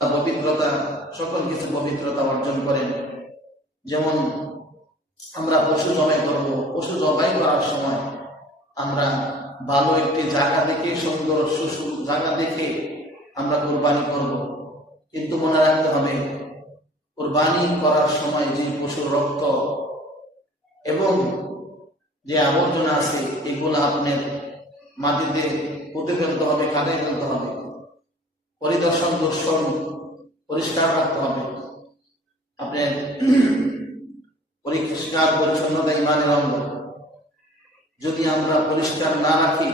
পবিত্রতা, সকল কিছু পবিত্রতা অর্জন করেন। যেমন আমরা পশু জবাই করব, পশু জবাই করার সময় আমরা ভালো একটি জায়গা দেখে, সুন্দর জায়গা দেখে আমরা কুরবানি করব। কিন্তু মনে রাখতে হবে, কুরবানি করার সময় যে পশুর রক্ত এবং যে আবর্জনা আছে এগুলো আপনার মাটিতে পুঁতে ফেলতে হবে, কাটাই ফেলতে হবে, পরিদর্শন দর্শন পরিষ্কার রাখতে হবে। আপনার পরিষ্কার পরিচ্ছন্নতা ইমানের অঙ্গ। যদি আমরা পরিষ্কার না রাখি,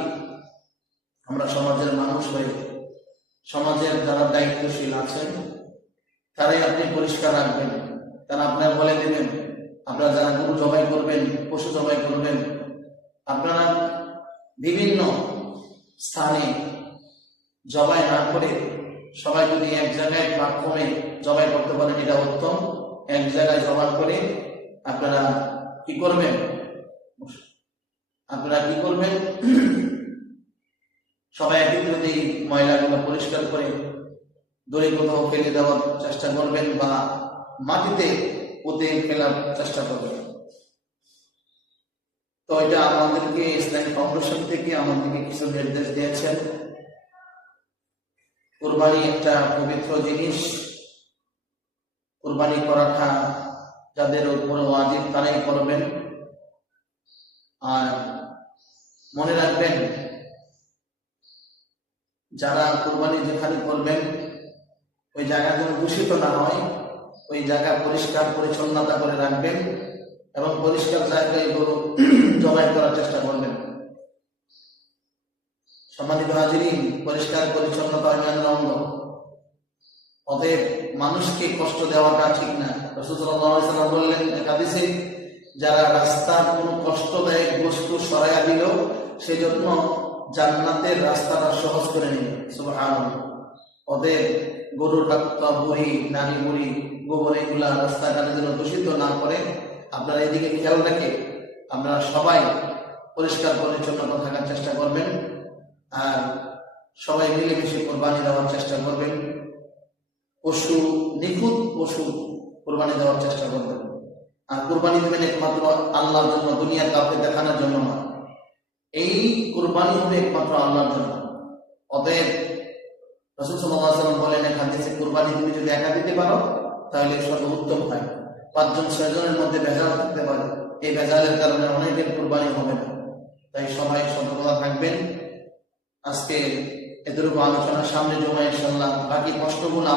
আমরা সমাজের মানুষ হয়ে, সমাজের যারা দায়িত্বশীল আছেন তারাই আপনি পরিষ্কার রাখবেন। তারা আপনার বলে দেবেন, আপনারা যারা গরু জবাই করবেন, পশু জবাই করবেন, আপনারা বিভিন্ন স্থানে জবাই না করে সবাই যদি এক জায়গায় প্ল্যাটফর্মে জবাই করতে পারেন এটা উত্তম। এক জায়গায় জবাই করে আপনারা কি করবেন, সবাই একত্রিত এই ময়লাগুলো পরিষ্কার করে দড়ি কোথাও ফেলে দেওয়ার চেষ্টা করবেন বা মাটিতে পুঁতে ফেলার চেষ্টা করবেন। তো এটা আমাদেরকে ইসলামী ফাউন্ডেশন থেকে আমাদেরকে কিছু নির্দেশ দিয়েছেন। কুরবানি একটা পবিত্র জিনিস। কুরবানি করাটা যাদের উপর ওয়াজিব তারাই করবেন। আর মনে রাখবেন, যারা কুরবানি যেখানে করবেন ওই জায়গা যেন দূষিত না হয়, ওই জায়গা পরিষ্কার পরিচ্ছন্নতা করে রাখবেন এবং পরিষ্কার জায়গায় গরু জবাই করার চেষ্টা করবেন। সম্মানিত হাজিরিন, পরিষ্কার পরিচ্ছন্নতা ইমানের অঙ্গ। অতএব মানুষকে কষ্ট দেওয়াটা ঠিক না। রাসূল সাল্লাল্লাহু আলাইহি ওয়াসাল্লাম বললেন হাদিসে, যারা রাস্তার কোনো কষ্টদায়ক বস্তু সরাইয়া দিল সেজন্য জান্নাতের রাস্তাটা সহজ করে নিল। সুবহানাল্লাহ। অতএব গরুর রক্ত, বুড়ি, নারী বুড়ি, গোবর এগুলা রাস্তাঘাটে যেন দূষিত না করে আপনারা এদিকে খেয়াল রেখে আপনারা সবাই পরিষ্কার পরিচ্ছন্নতা থাকার চেষ্টা করবেন। আর সবাই মিলেমিশে কোরবানি দেওয়ার চেষ্টা করবেন। পশু, নিখুঁত পশু কোরবানি দেওয়ার চেষ্টা করবেন। আর কোরবানি দেবেন একমাত্র আল্লাহর জন্য, দুনিয়ার কাউকে দেখানোর জন্য না। এই কোরবানি হবে একমাত্র আল্লাহর জন্য। অতএব রাসূল সাল্লাল্লাহু আলাইহি ওয়াসাল্লাম বলেন এক হাদিসে, কোরবানি তুমি যদি একা দিতে পারো তাহলে সর্বোত্তম হয়। 5 জন 6 জনের মধ্যে ভেজাল থাকতে পারে, এই ভেজালের কারণে অনেকের কোরবানি হবে না। তাই সবাই সতর্কতা থাকবেন। আজকে এদের উপর আলোচনা, সামনে জমা ইনশাআল্লাহ বাকি কষ্টগুলো